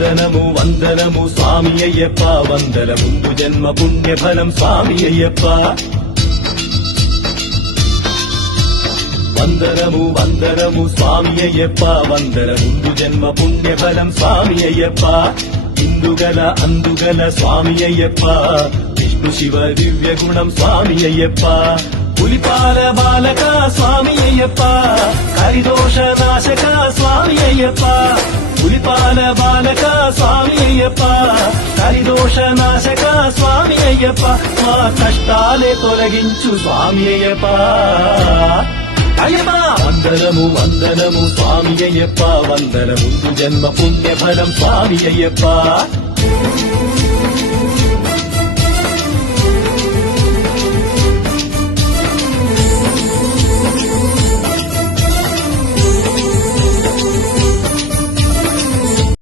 వందనము వందనము స్వామి అయ్యప్ప వందల ముందు జన్మ పుణ్యఫలం స్వామి అయ్యప్ప వందనము వందనము స్వామి అయ్యప్ప వందల ముందు జన్మ పుణ్యఫలం స్వామి అయ్యప్ప ఇందుగల అందుగల స్వామి అయ్యప్ప విష్ణు శివ దివ్య గుణం స్వామి అయ్యప్ప పులిపాల బాలక స్వామి అయ్యప్ప హరిదోష నాశక స్వామి అయ్యప్ప పులిపాల బాలక స్వామి అయ్యప్ప హరిదోష నాశక స్వామి అయ్యప్ప మా కష్టాలే తొలగించు స్వామి అయ్యప్ప అయ్యప్ప వందనము వందనము స్వామి అయ్యప్ప వందన ముందు జన్మ పుణ్యఫలం స్వామి అయ్యప్ప